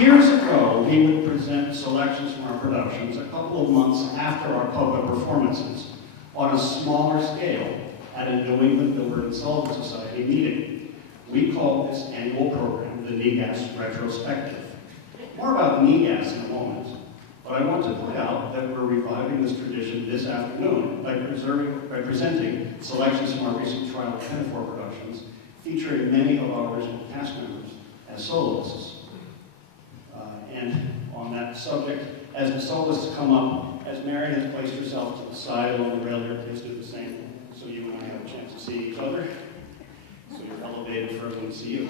Years ago, we would present selections from our productions a couple of months after our public performances on a smaller scale at a New England Gilbert and Sullivan Society meeting. We called this annual program the NEGAS Retrospective. More about NEGAS in a moment, but I want to point out that we're reviving this tradition this afternoon by presenting selections from our recent Trial of Pinafore productions, featuring many of our original cast members as soloists. And on that subject, as the soloists come up, as Mary has placed herself to the side along the rail here, please do the same, so you and I have a chance to see each other. So you're elevated for everyone to see you.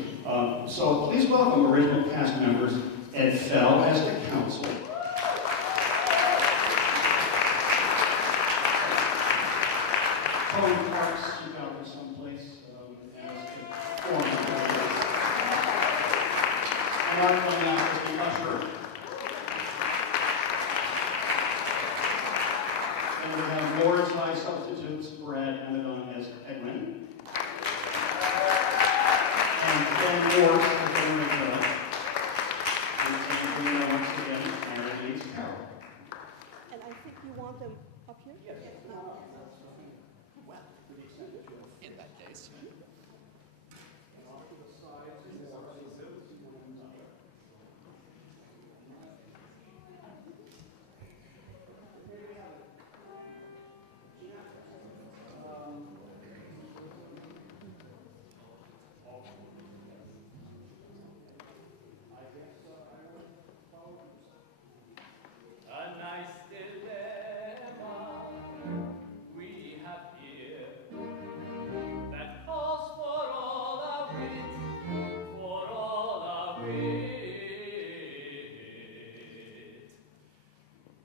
So please welcome original cast members Ed Fell as the counsel, Cohen Parks, you got there someplace, as the foreman. And I'm coming out as the usher. And we have Lord's High substitutes, Brad Amadon as Edwin. And Ben Ward as Ben McGrath. And Sabrina once again, Mary Lee's Carol. And I think you want them up here? Yes. Well, in that case. A nice dilemma we have here that calls for all our wit, for all our wit.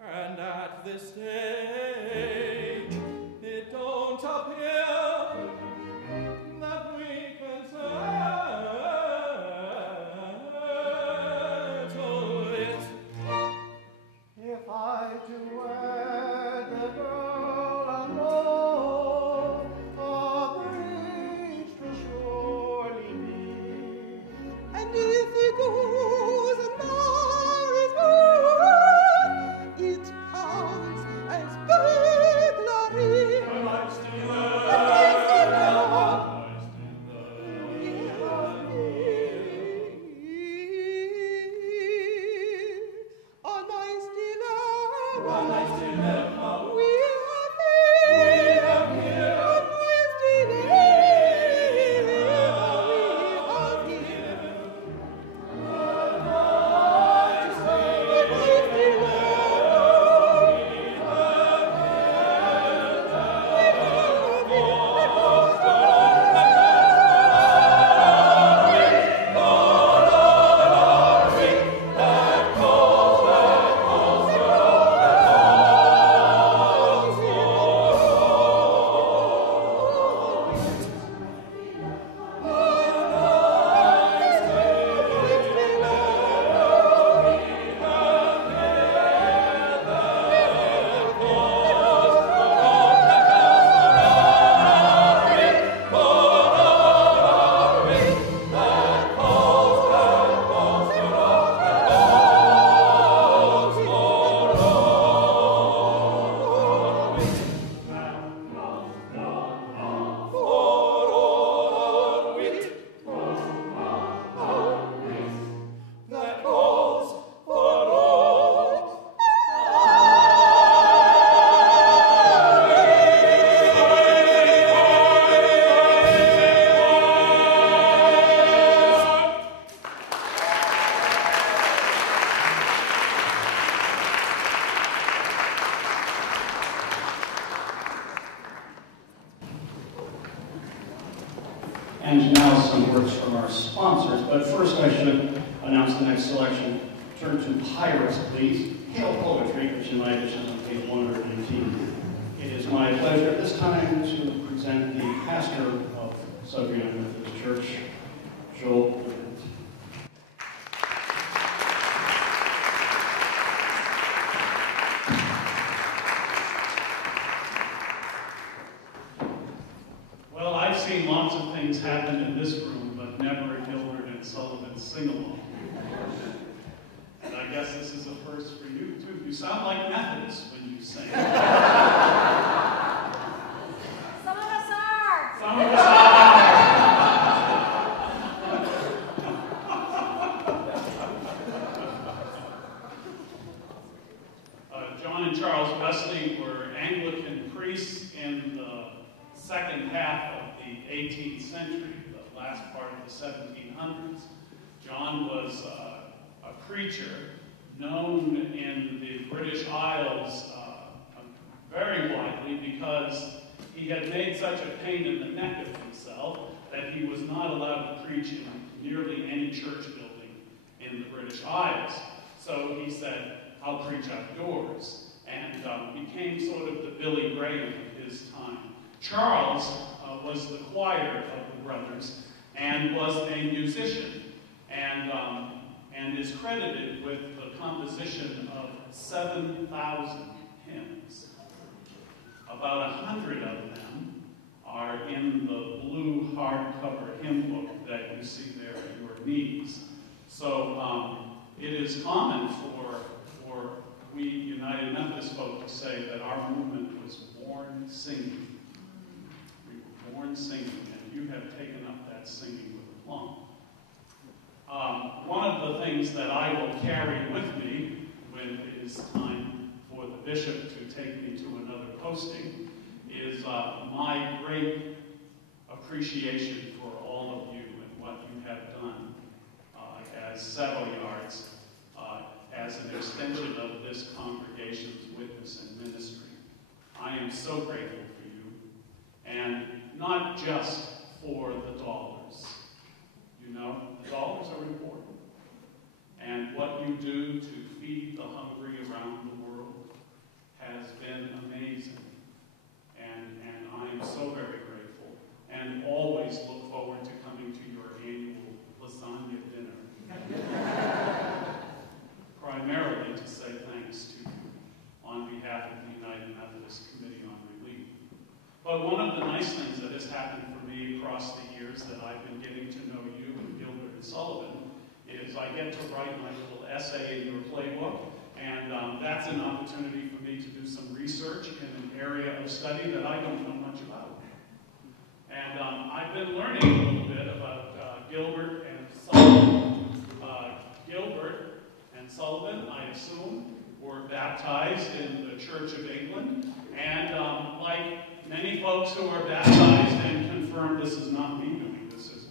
And at this stage, it don't appear that we can settle it. If I do wed the girl I know, a breach will surely be. And if he goes and marries her, it counts as burglary. My life's still there. My life's still there. My life's On my still My life's still there. we have here. On my still we have here. And now some words from our sponsors, but first I should announce the next selection. Turn to Pirates, please. Hail Poetry, which in my edition is on page 118. It is my pleasure at this time to present the pastor of Sudbury Methodist Church, Joel. Well, I've seen lots of things happen in this room, but never a Gilbert and Sullivan sing-along. guess this is a first for you, too. You sound like Methodists when you sing. Some of us are. Some of us are. John and Charles Wesley were Anglican priests in the second half of the 18th century, the last part of the 1700s. John was a preacher known in the British Isles very widely because he had made such a pain in the neck of himself that he was not allowed to preach in nearly any church building in the British Isles. So he said, I'll preach outdoors, and became sort of the Billy Graham of his time. Charles was the choir of the brothers and was a musician, and is credited with the composition of 7,000 hymns. About 100 of them are in the blue hardcover hymn book that you see there at your knees. So it is common for we United Methodist folk to say that our movement was born singing. We were born singing, and you have taken up that singing with aplomb. One of the things that I will carry with me when it is time for the bishop to take me to another posting is my great appreciation for all of you and what you have done as Savoyards, as an extension of this congregation's witness and ministry. I am so grateful for you, and not just for the dollars. You know, the dollars are important. And what you do to feed the hungry around the world has been amazing. And I am so very grateful, and always look forward to coming to your annual lasagna dinner. Primarily to say thanks to you on behalf of the United Methodist Committee on Relief. But one of the nice things that has happened for me across the years that I've been getting to know you and Gilbert and Sullivan is I get to write my little essay in your playbook, and that's an opportunity for me to do some research in an area of study that I don't know much about. And I've been learning a little bit about Gilbert and Sullivan. Gilbert and Sullivan, I assume, were baptized in the Church of England, and like many folks who are baptized and confirmed, this is not me doing this, is it?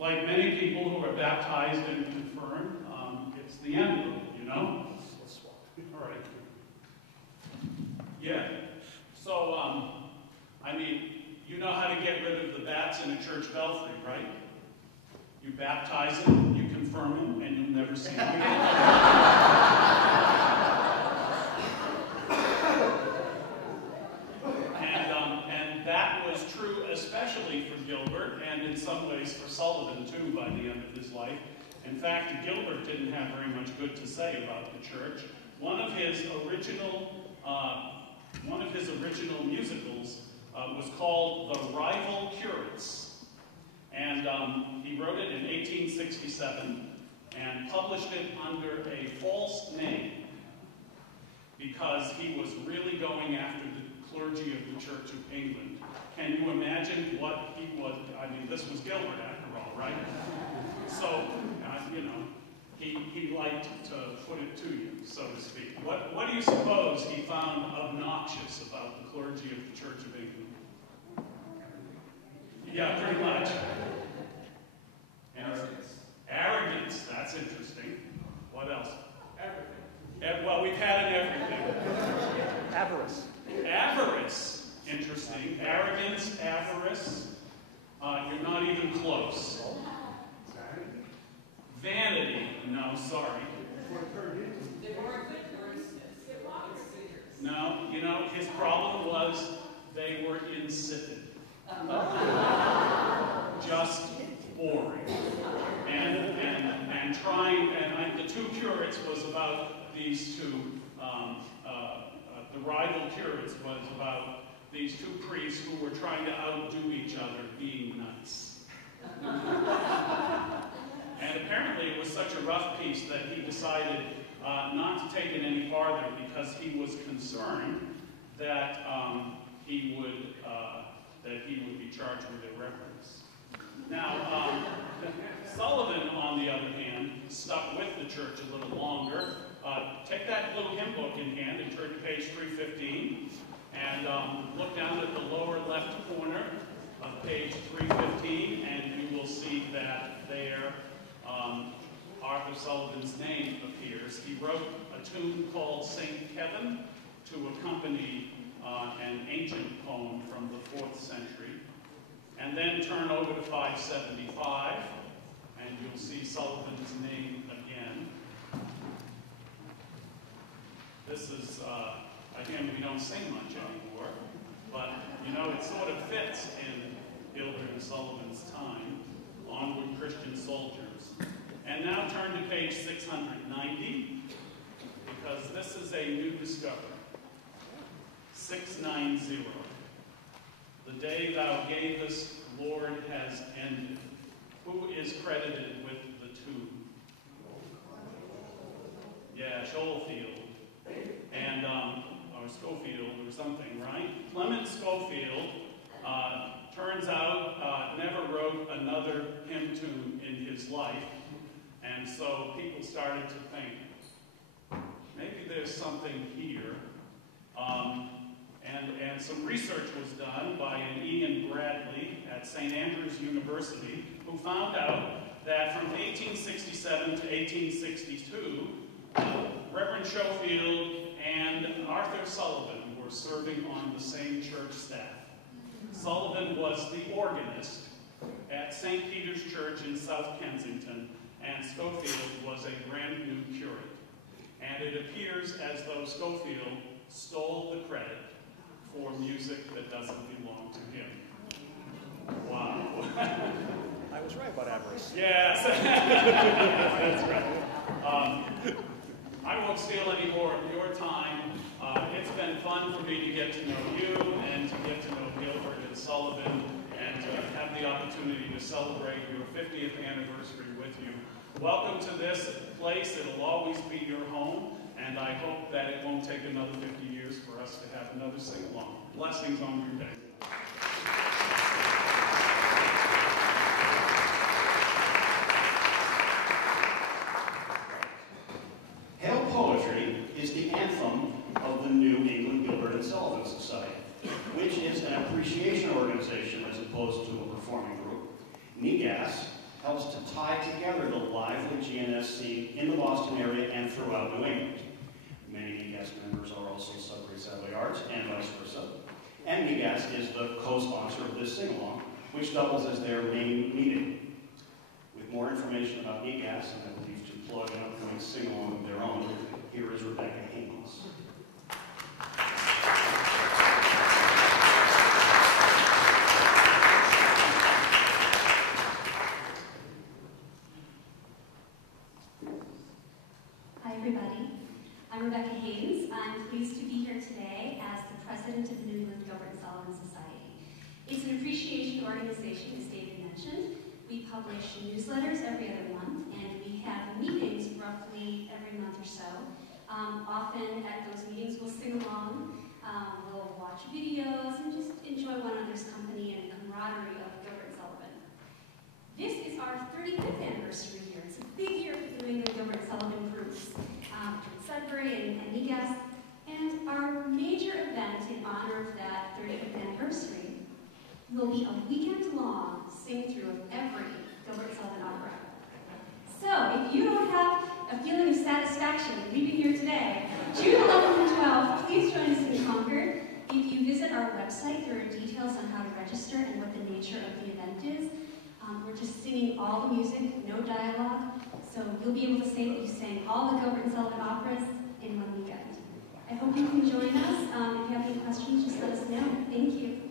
Like many people who are baptized and confirmed, it's the end of it, you know? All right. Yeah. So, I mean, you know how to get rid of the bats in a church belfry, right? You baptize him, you confirm him, and you'll never see him again. And that was true especially for Gilbert, and in some ways for Sullivan too by the end of his life. In fact, Gilbert didn't have very much good to say about the church. One of his original musicals was called The Rival Curates. And he wrote it in 1867 and published it under a false name because he was really going after the clergy of the Church of England. Can you imagine what he was? I mean, this was Gilbert after all, right? So, you know, he liked to put it to you, so to speak. What do you suppose he found obnoxious about the clergy of the Church of England? Yeah, pretty much. Arrogance, that's interesting. What else? Everything. Well, we've had it everything. Avarice. Avarice, interesting. Arrogance, avarice. You're not even close. Vanity, no, sorry. No, you know, his problem was they were insipid. Just boring. And trying, and the two curates was about these two, the rival curates was about these two priests who were trying to outdo each other being nice. And apparently it was such a a rough piece that he decided not to take it any farther because he was concerned that he would be charged with irreverence. Now, Sullivan, on the other hand, stuck with the church a little longer. Take that little hymn book in hand and turn to page 315, and look down at the lower left corner of page 315, and you will see that there Arthur Sullivan's name appears. He wrote a tune called St. Kevin to accompany an ancient poem from the 4th century. And then turn over to 575, and you'll see Sullivan's name again. This is a hymn we don't sing much anymore, but you know, it sort of fits in Gilbert and Sullivan's time, Onward Christian Soldiers. And now turn to page 690, because this is a new discovery. 690. The day thou gavest, Lord, has ended. Who is credited with the tune? Yeah, Schofield. And, or Schofield or something, right? Clement Schofield, turns out, never wrote another hymn tune in his life. And so people started to think, maybe there's something here. And some research was done by an Ian Bradley at St. Andrews University, who found out that from 1867 to 1862, Reverend Schofield and Arthur Sullivan were serving on the same church staff. Sullivan was the organist at St. Peter's Church in South Kensington, and Schofield was a brand new curate. And it appears as though Schofield stole the credit for music that doesn't belong to him. Wow. I was right about avarice. Yes. That's right. I won't steal any more of your time. It's been fun for me to get to know you and to get to know Gilbert and Sullivan and to have the opportunity to celebrate your 50th anniversary with you. Welcome to this place. It'll always be your home. And I hope that it won't take another 50 years for us to have another sing-along. Blessings on your day. Hail Poetry is the anthem of the New England Gilbert and Sullivan Society, which is an appreciation organization as opposed to a performing group. NEGAS helps to tie together the lively GNS scene in the Boston area and throughout New England. Many NEGAS members are also Sudbury Savoyards and vice versa. And NEGAS is the co-sponsor of this sing-along, which doubles as their main meeting. With more information about NEGAS, and I believe to plug an upcoming sing-along of their own, here is Rebecca Haynes. Hi, everybody. I'm Rebecca Haynes. I'm pleased to be here today as the president of the New England Gilbert and Sullivan Society. It's an appreciation organization, as David mentioned. We publish newsletters every other month, and we have meetings roughly every month or so. Often at those meetings, we'll sing along, we'll watch videos, and just enjoy one another's company and camaraderie of Gilbert and Sullivan. This is our 35th anniversary year. It's a big year for the New England Gilbert and Sullivan groups, Sudbury and NEGAS. And our major event in honor of that 35th anniversary will be a weekend-long sing-through of every Gilbert and Sullivan opera. So, if you don't have a feeling of satisfaction leaving here today, June 11th and 12th, please join us in Concord. If you visit our website, there are details on how to register and what the nature of the event is. We're just singing all the music, no dialogue, so you'll be able to say that you sang all the Gilbert and Sullivan operas in one weekend. I hope you can join us. If you have any questions, just let us know. Thank you.